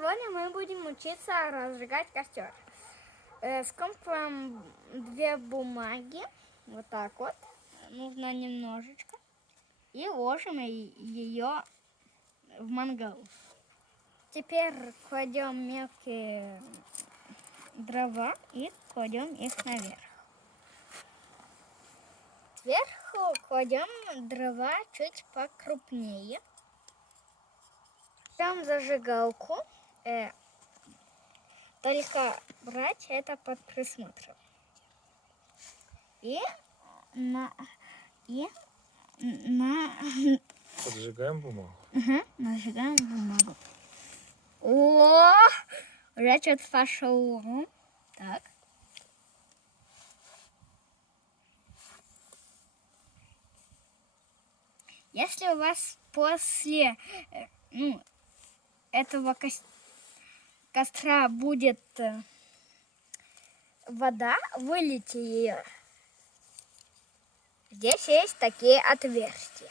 сегодня мы будем учиться разжигать костер. Скомкиваем 2 бумаги, вот так вот, нужно немножечко, и ложим ее в мангал. Теперь кладем мелкие дрова и кладем их наверх. Сверху кладем дрова чуть покрупнее. Берем зажигалку, только брать это под присмотром. Поджигаем бумагу. Нажигаем бумагу. О, уже что-то пошло. Так. Если у вас после этого костра будет вода, вылейте ее. Здесь есть такие отверстия.